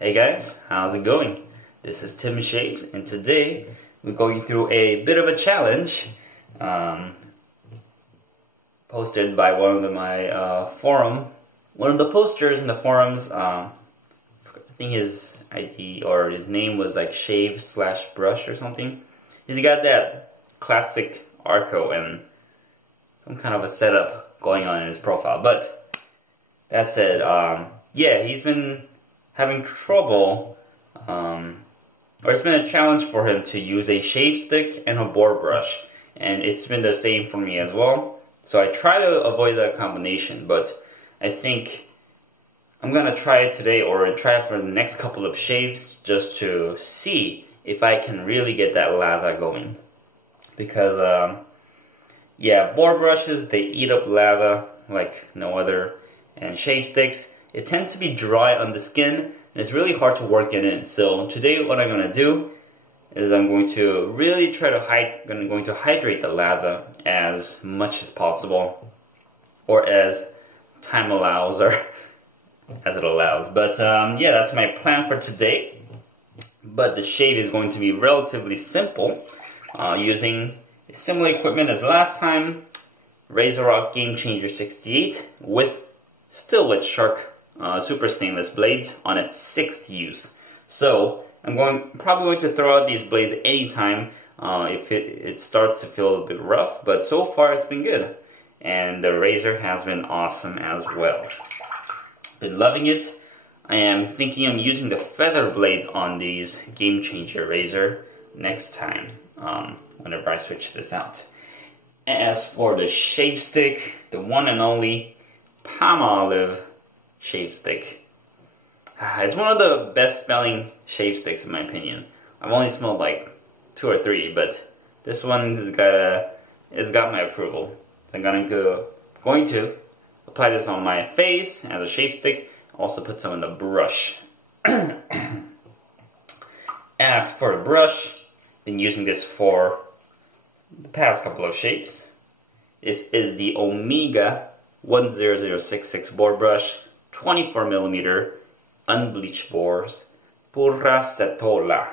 Hey guys, how's it going? This is Tim Shaves, and today we're going through a bit of a challenge posted by one of the posters in the forums. I think his ID or his name was like shave/brush or something. He's got that classic Arco and some kind of a setup going on in his profile. But that said, yeah, he's been having trouble, or it's been a challenge for him to use a shave stick and a boar brush, and it's been the same for me as well. So I try to avoid that combination, but I think I'm gonna try it today, or try it for the next couple of shaves, just to see if I can really get that lather going. Because yeah, boar brushes, they eat up lather like no other, and shave sticks, it tends to be dry on the skin, and it's really hard to work it in. So today what I'm going to do is I'm going to really try to hydrate the lather as much as possible, or as time allows, or as it allows. But yeah, that's my plan for today. But the shave is going to be relatively simple, using similar equipment as last time, Razorock Game Changer 68 still with Shark Super Stainless blades on its 6th use. So I'm probably going to throw out these blades anytime if it starts to feel a bit rough, but so far it's been good. And the razor has been awesome as well. Been loving it. I am thinking of using the feather blades on these Game Changer razor next time, whenever I switch this out. As for the shave stick, the one and only Palmolive shave stick. It's one of the best smelling shave sticks in my opinion. I've only smelled like 2 or 3, but this one has got my approval. I'm going to apply this on my face as a shave stick. Also put some in the brush. As for the brush, been using this for the past couple of shaves. This is the Omega 10066 boar brush, 24mm unbleached boars, Pura Setola.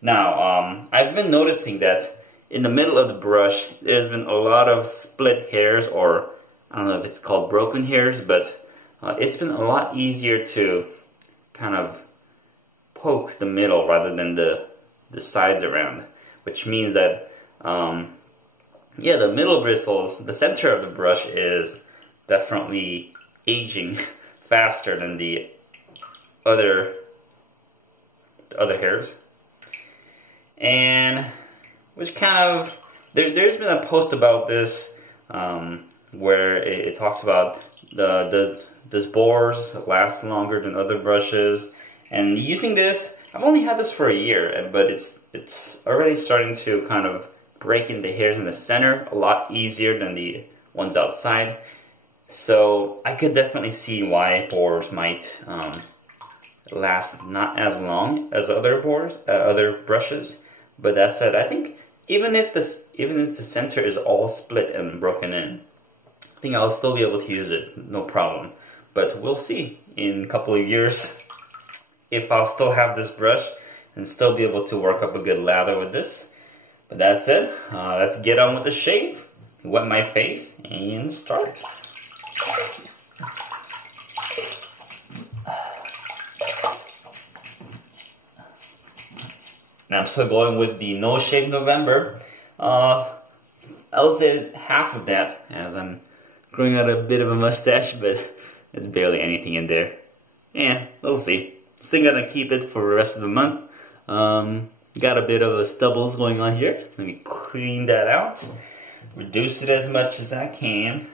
Now, I've been noticing that in the middle of the brush, there's been a lot of split hairs, or I don't know if it's called broken hairs, but it's been a lot easier to kind of poke the middle rather than the sides around, which means that yeah, the middle bristles, the center of the brush is definitely aging faster than the other hairs. And which kind of, there's been a post about this where it talks about does boars last longer than other brushes. And using this, I've only had this for a year, but it's already starting to kind of break in the hairs in the center a lot easier than the ones outside. So I could definitely see why boars might last not as long as other brushes. But that said, I think even if the center is all split and broken in, I think I'll still be able to use it, no problem. But we'll see in a couple of years if I'll still have this brush and still be able to work up a good lather with this. But that said, let's get on with the shave, wet my face, and start. Now I'm still going with the No Shave November. I'll say half of that, as I'm growing out a bit of a mustache, but it's barely anything in there. Yeah, we'll see. Still gonna keep it for the rest of the month. Got a bit of a stubbles going on here. Let me clean that out. Reduce it as much as I can.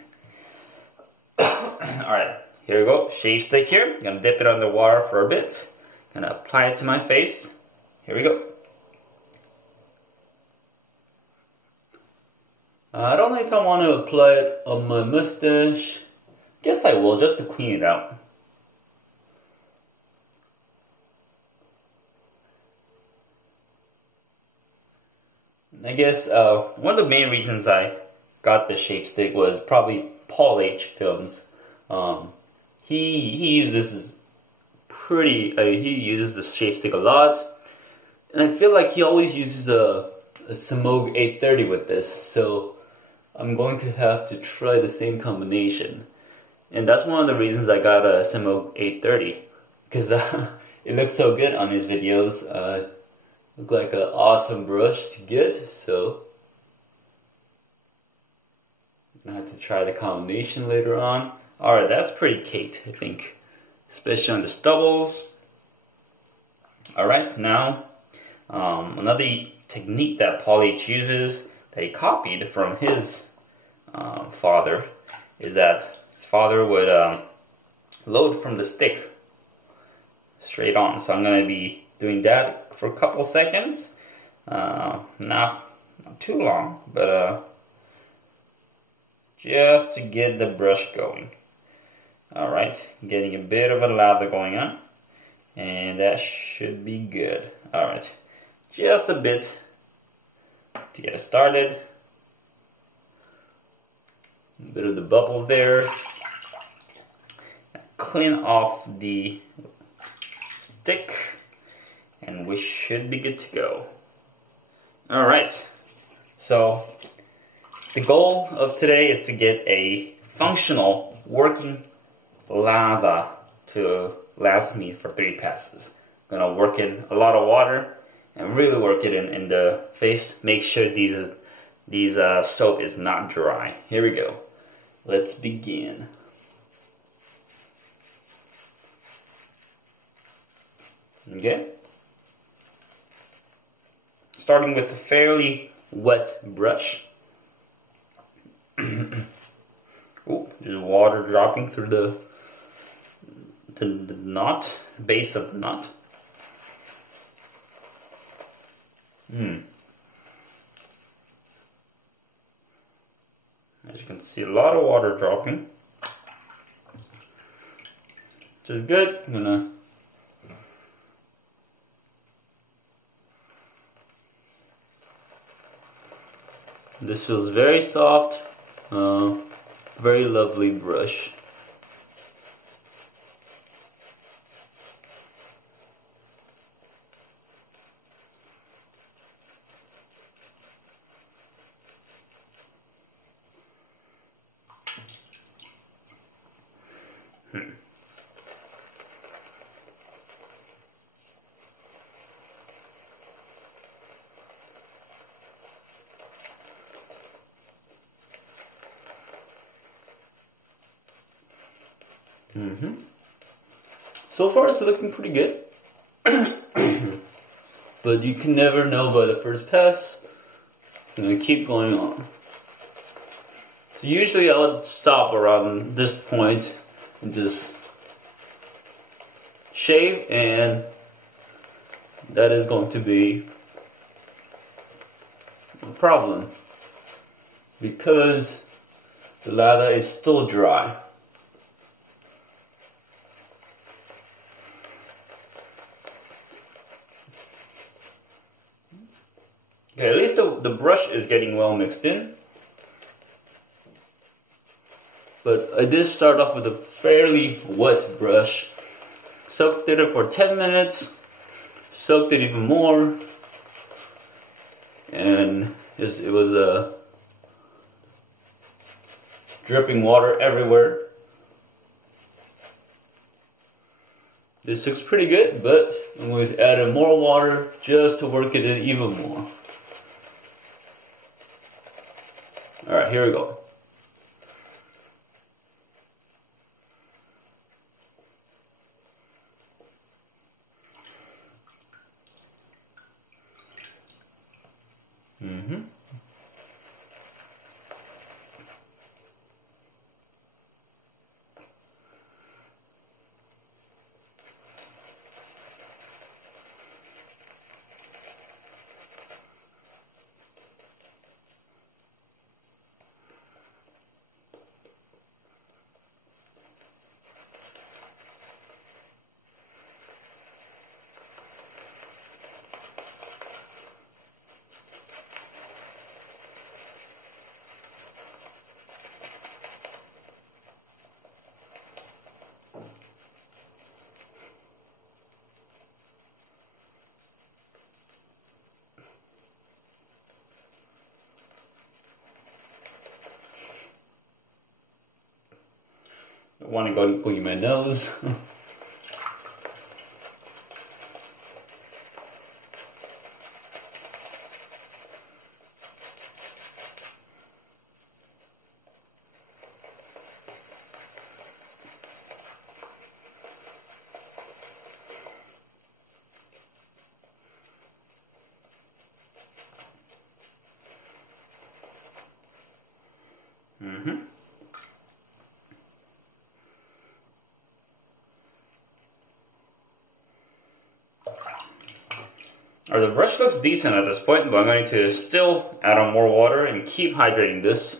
Alright, here we go. Shave stick here. I'm gonna dip it under water for a bit. Gonna apply it to my face. Here we go. I don't know if I want to apply it on my mustache. Guess I will, just to clean it out. I guess one of the main reasons I got the shave stick was probably Paul H. Films. He uses pretty. He uses the shave stick a lot, and I feel like he always uses a Smoke 830 with this. So I'm going to have to try the same combination, and that's one of the reasons I got a Smoke 830, because it looks so good on his videos. Look like an awesome brush to get. So I'm gonna have to try the combination later on. Alright, that's pretty caked, I think, especially on the stubbles. Alright, now another technique that Paul H uses that he copied from his father is that his father would load from the stick straight on. So I'm going to be doing that for a couple seconds, not too long, but just to get the brush going. Alright, getting a bit of a lather going on, and that should be good. Alright, just a bit to get it started. A bit of the bubbles there. Clean off the stick, and we should be good to go. Alright, so the goal of today is to get a functional working lather to last me for 3 passes. I'm gonna work in a lot of water and really work it in the face. Make sure these soap is not dry. Here we go. Let's begin. Okay. Starting with a fairly wet brush. Ooh, there's water dropping through the knot, base of the knot. As you can see, a lot of water dropping, which is good. I'm gonna this feels very soft, very lovely brush. So far it's looking pretty good. But you can never know by the first pass. I'm gonna keep going on. So usually I would stop around this point and just shave, and that is going to be a problem because the lather is still dry. Okay, at least the brush is getting well mixed in. But I did start off with a fairly wet brush. Soaked it for 10 minutes. Soaked it even more. And it was dripping water everywhere. This looks pretty good, but I'm going to add more water just to work it in even more. Alright, here we go. want to go in my nose. The brush looks decent at this point, but I'm going to still add on more water and keep hydrating this.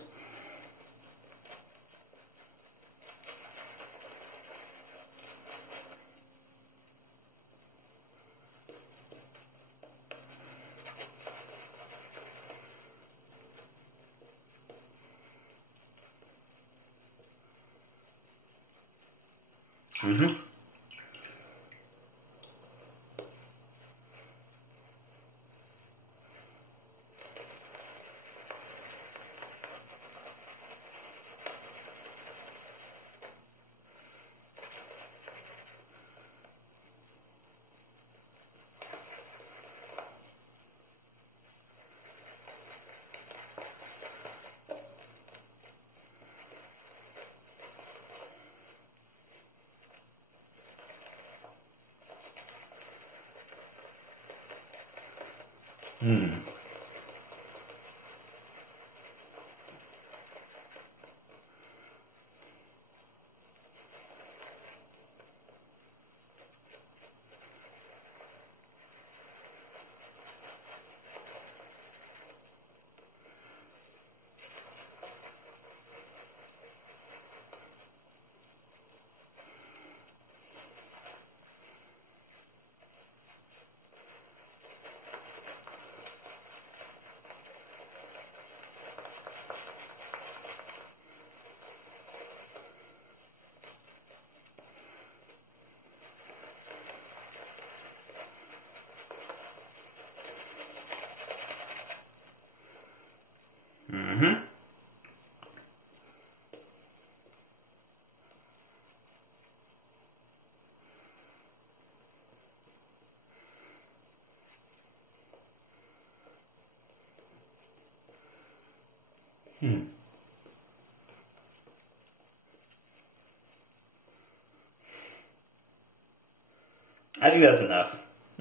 I think that's enough.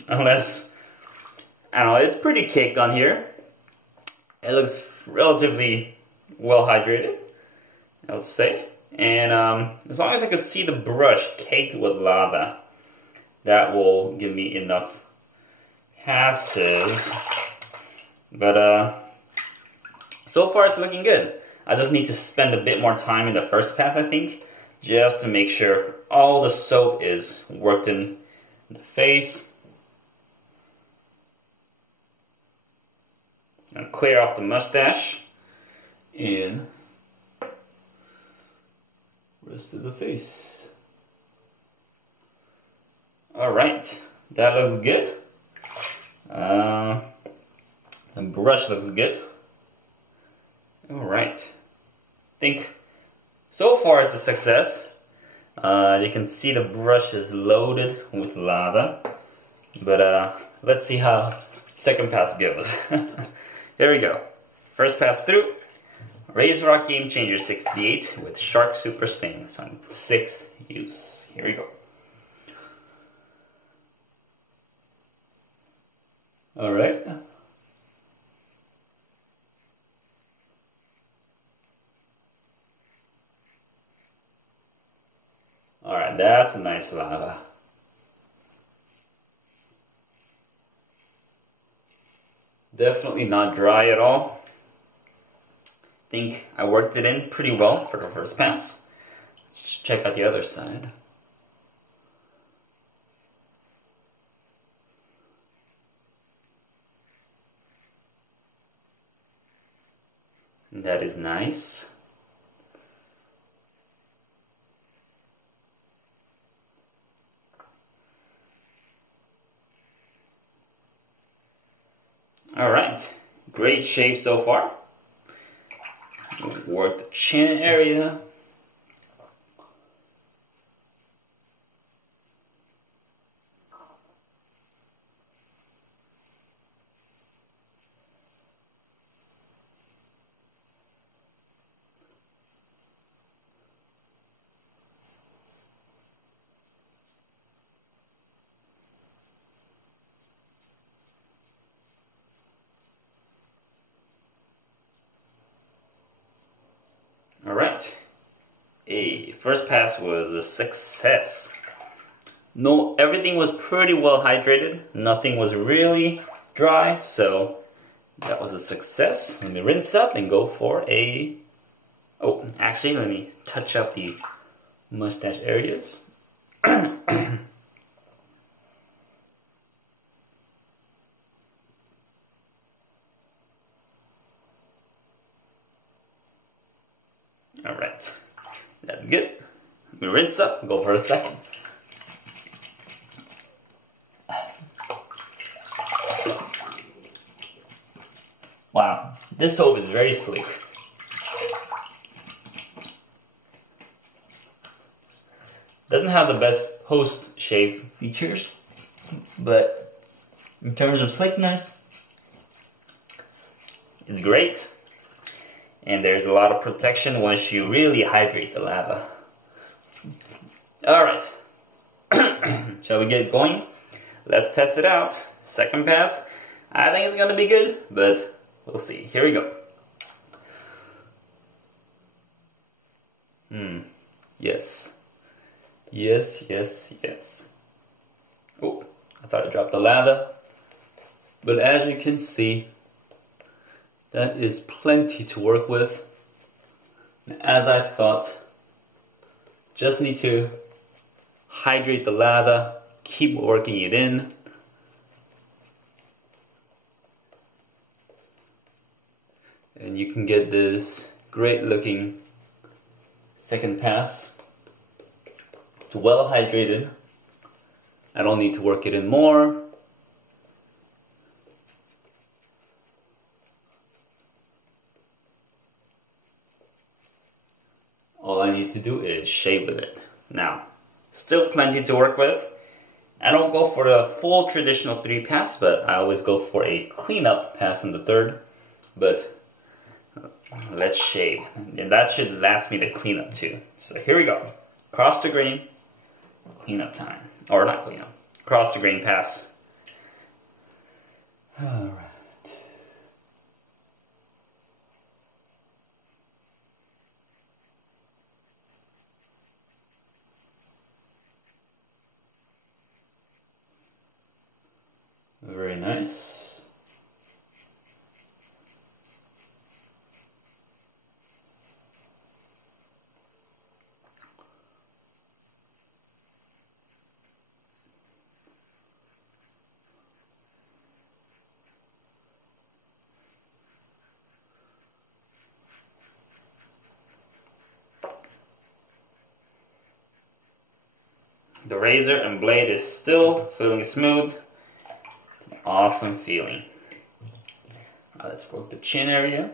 Unless, I don't know, it's pretty caked on here. It looks relatively well hydrated, I would say. And as long as I could see the brush caked with lava, that will give me enough passes. But so far it's looking good. I just need to spend a bit more time in the first pass, I think, just to make sure all the soap is worked in the face. Now clear off the mustache and rest of the face. Alright, that looks good. The brush looks good. Alright, I think so far it's a success. As you can see, the brush is loaded with lava. But let's see how second pass goes. Here we go. First pass through. Razorock Game Changer 68 with Shark Super Stains on 6th use. Here we go. Alright. Alright, that's a nice lava. Definitely not dry at all. I think I worked it in pretty well for the first pass. Let's check out the other side. That is nice. Alright, great shave so far. Work the chin area. first pass was a success. No, everything was pretty well hydrated. Nothing was really dry, so that was a success. Let me rinse up and go for a... Oh, actually, let me touch up the mustache areas. Alright, that's good. Let me rinse up and go for a second. Wow, this soap is very sleek. Doesn't have the best post-shave features, but in terms of sleekness, it's great. And there's a lot of protection once you really hydrate the lather. Alright, shall we get going? Let's test it out. Second pass. I think it's gonna be good, but we'll see. Here we go. Yes. Yes, yes, yes. Oh, I thought I dropped the lather. But as you can see, that is plenty to work with. As I thought, just need to hydrate the lather, keep working it in. And you can get this great looking second pass. It's well hydrated. I don't need to work it in more. All I need to do is shave with it. Now, still plenty to work with. I don't go for the full traditional 3 pass, but I always go for a cleanup pass in the 3rd. But let's shave. And that should last me to cleanup too. So here we go. Cross the grain, cleanup time. Or not cleanup, cross the grain pass. Alright. Very nice. The razor and blade is still feeling smooth. Awesome feeling. Now let's work the chin area.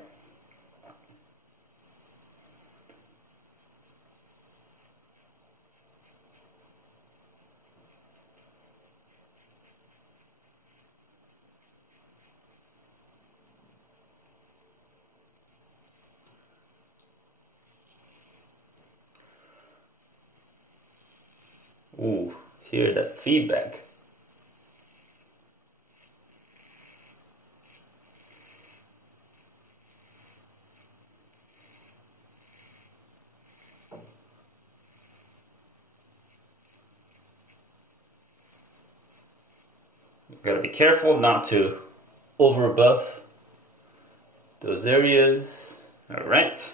Ooh, hear that feedback. Gotta be careful not to over buff those areas. Alright,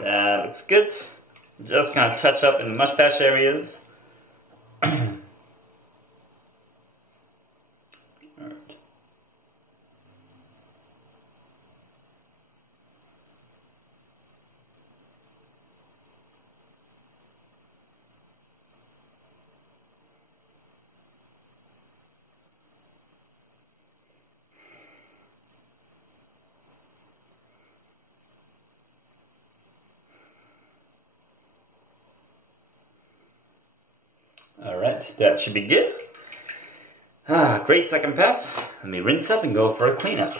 that looks good. Just gonna touch up in the mustache areas. Alright, that should be good. Great second pass. Let me rinse up and go for a cleanup.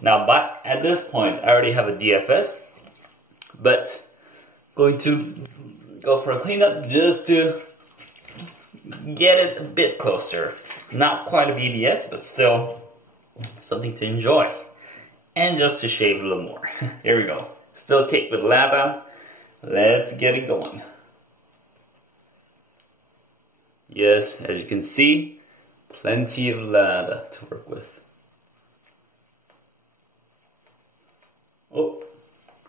Now, at this point, I already have a DFS, but going to go for a cleanup just to get it a bit closer. Not quite a BBS, but still something to enjoy, and just to shave a little more. Here we go. Still caked with lather. Let's get it going. Yes, as you can see, plenty of lather to work with. Oh,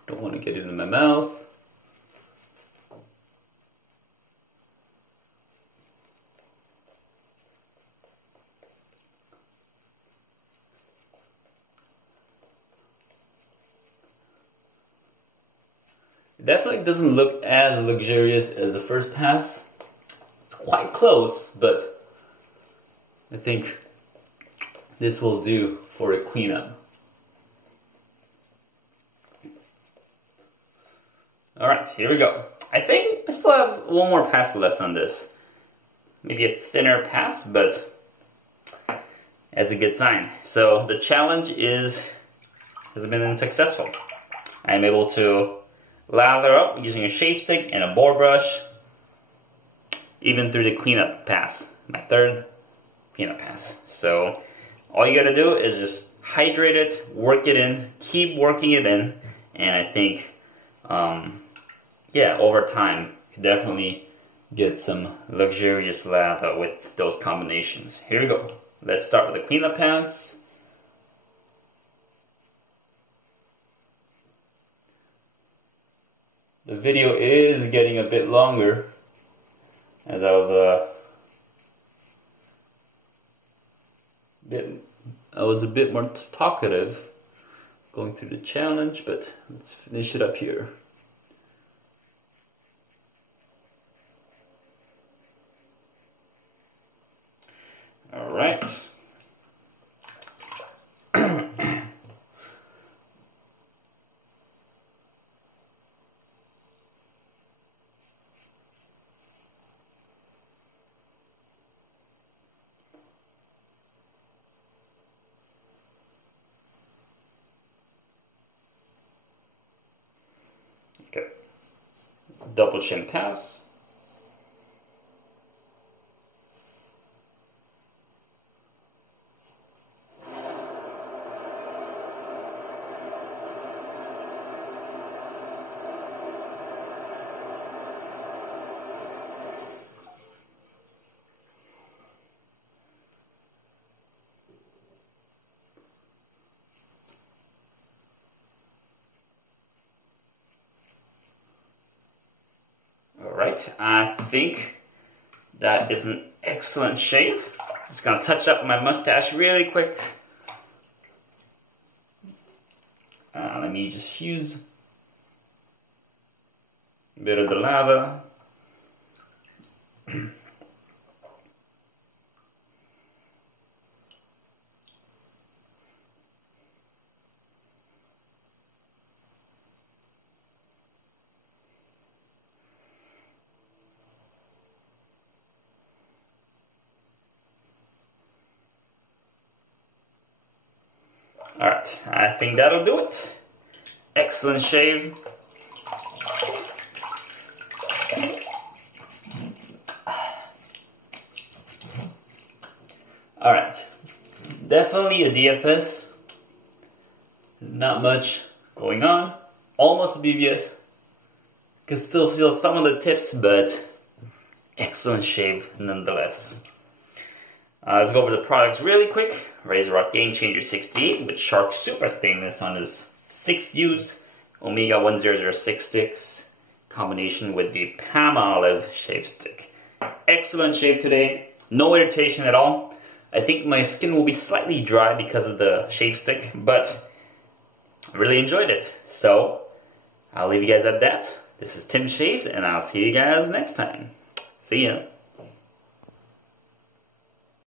don't want to get it in my mouth. It definitely doesn't look as luxurious as the first pass. It's quite close, but I think this will do for a cleanup. Alright, here we go. I think I still have one more pass left on this. Maybe a thinner pass, but that's a good sign. So the challenge has been unsuccessful. I am able to lather up using a shave stick and a boar brush, even through the cleanup pass, my third cleanup pass. So all you gotta do is just hydrate it, work it in, keep working it in, and I think, yeah, over time, you definitely get some luxurious lather with those combinations. Here we go. Let's start with the cleanup pass. The video is getting a bit longer, as I was a bit more talkative going through the challenge, but let's finish it up here. All right. Okay, double chin pass. Alright, I think that is an excellent shave. Just gonna touch up my mustache really quick. Let me just use a bit of the lather. Alright, I think that'll do it. Excellent shave. Alright, definitely a DFS. Not much going on. Almost BBS. Can still feel some of the tips, but excellent shave nonetheless. Let's go over the products really quick. Razorock Game Changer 68 with Shark Super Stainless on his 6th use. Omega 1006 sticks. Combination with the Palmolive shave stick. Excellent shave today. No irritation at all. I think my skin will be slightly dry because of the shave stick, but I really enjoyed it. So, I'll leave you guys at that. This is Tim Shaves, and I'll see you guys next time. See ya.